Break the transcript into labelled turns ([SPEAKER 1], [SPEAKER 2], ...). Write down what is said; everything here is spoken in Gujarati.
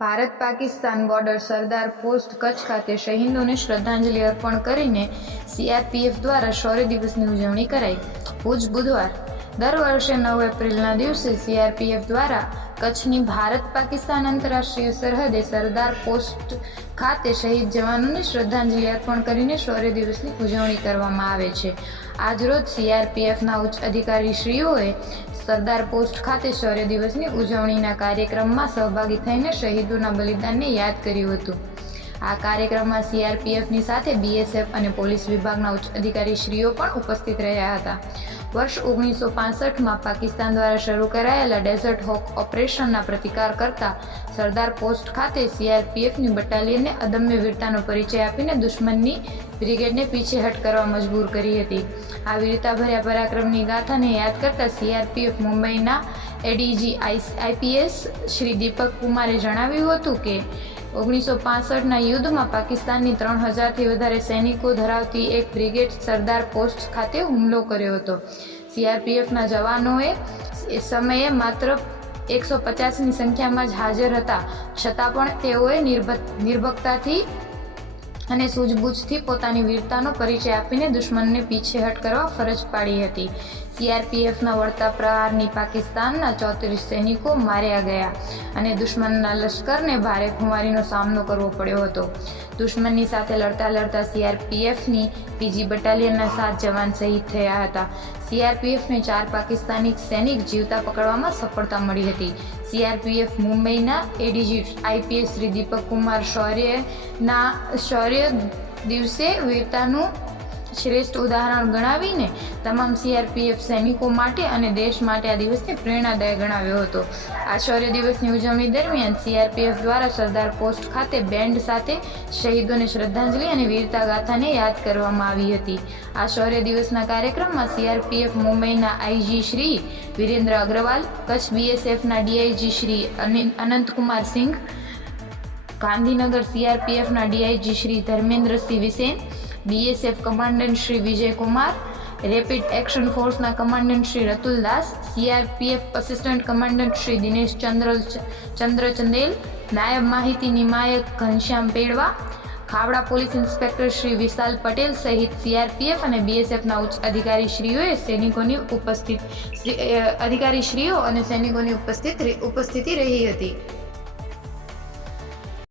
[SPEAKER 1] ભારત પાકિસ્તાન બોર્ડર સરદાર પોસ્ટ કચ્છ ખાતે શહીદોને શ્રદ્ધાંજલિ અર્પણ કરીને સીઆરપીએફ દ્વારા શૌર્ય દિવસની ઉજવણી કરાઈ. ભુજ બુધવાર. દર વર્ષે નવ એપ્રિલના દિવસે સીઆરપીએફ દ્વારા કચ્છની ભારત પાકિસ્તાન આંતરરાષ્ટ્રીય સરહદે સરદાર પોસ્ટ ખાતે શહીદ જવાનોને શ્રદ્ધાંજલિ અર્પણ કરીને શૌર્ય દિવસની ઉજવણી કરવામાં આવે છે. આજરોજ સીઆરપીએફના ઉચ્ચ અધિકારીશ્રીઓએ સરદાર પોસ્ટ ખાતે શૌર્ય દિવસની ઉજવણીના કાર્યક્રમમાં સહભાગી થઈને શહીદોના બલિદાનને યાદ કર્યું હતું. આ કાર્યક્રમમાં સીઆરપીએફની સાથે બીએસએફ અને પોલીસ વિભાગના ઉચ્ચ અધિકારીશ્રીઓ પણ ઉપસ્થિત રહ્યા હતા. વર્ષ ઓગણીસો પાસઠમાં પાકિસ્તાન દ્વારા શરૂ કરાયેલા ડેઝર્ટ હોક ઓપરેશનના પ્રતિકાર કરતા સરદાર પોસ્ટ ખાતે સીઆરપીએફની બટાલિયનને અદમ્ય વીરતાનો પરિચય આપીને દુશ્મનની બ્રિગેડને પીછેહટ કરવા મજબૂર કરી હતી. આ વીરતાભર્યા પરાક્રમની ગાથાને યાદ કરતા સીઆરપીએફ મુંબઈના એડીજી આઈપીએસ શ્રી દીપક કુમારે જણાવ્યું હતું કે ઓગણીસો પાસઠના યુદ્ધમાં પાકિસ્તાનની ત્રણ હજારથી વધારે સૈનિકો ધરાવતી એક બ્રિગેડ સરદાર પોસ્ટ ખાતે હુમલો કર્યો હતો. સીઆરપીએફના જવાનોએ એ સમયે માત્ર એકસો પચાસની સંખ્યામાં જ હાજર હતા. છતાં પણ તેઓએ નિર્ભ, નિર્ભકતાથી અને સૂઝબૂછથી પોતાની વીરતાનો પરિચય આપીને દુશ્મનને પીછેહટ કરવા ફરજ પાડી હતી. સીઆરપીએફના વળતા પ્રહારની પાકિસ્તાનના ચોત્રીસ સૈનિકો માર્યા ગયા અને દુશ્મનના લશ્કરને ભારે ખુમારીનો સામનો કરવો પડ્યો હતો. દુશ્મનની સાથે લડતા લડતા સીઆરપીએફની બીજી બટાલિયનના સાત જવાન શહીદ થયા હતા. સીઆરપીએફને ચાર પાકિસ્તાની સૈનિક જીવતા પકડવામાં સફળતા મળી હતી. સીઆરપીએફ મુંબઈના એડીજી આઈપીએસ શ્રી દીપક કુમાર શૌર્યના શૌર્ય દિવસે વીરતાનું શ્રેષ્ઠ ઉદાહરણ ગણાવીને તમામ સીઆરપીએફ સૈનિકો માટે અને દેશ માટે આ દિવસને પ્રેરણાદાયક ગણાવ્યો હતો. આ શૌર્ય દિવસની ઉજવણી દરમિયાન સીઆરપીએફ દ્વારા સરદાર પોસ્ટ ખાતે બેન્ડ સાથે શહીદોને શ્રદ્ધાંજલિ અને વીરતા ગાથાને યાદ કરવામાં આવી હતી. આ શૌર્ય દિવસના કાર્યક્રમમાં સીઆરપીએફ મુંબઈના આઈજી શ્રી વિરેન્દ્ર અગ્રવાલ, કચ્છ બીએસએફના ડીઆઈજી શ્રી અનિ- Anantkumar Singh, Gandhinagar સીઆરપીએફના DIG Shri Dharmendrasinh Visen BSF commandant Shri Vijaykumar, rapid action ફોર્સના commandant Shri Ratul Das CRPF assistant commandant Shri Dinesh Chandra Chandra Chandel, નાયબ માહિતી નિમાયક ઘનશ્યામ પેડવા, ખાવડા પોલીસ ઇન્સ્પેક્ટર શ્રી વિશાલ પટેલ સહિત સીઆરપીએફ અને બીએસએફના ઉચ્ચ અધિકારીશ્રીઓએ સૈનિકોની ઉપસ્થિત અધિકારીશ્રીઓ અને સૈનિકોની ઉપસ્થિત ઉપસ્થિતિ રહી હતી.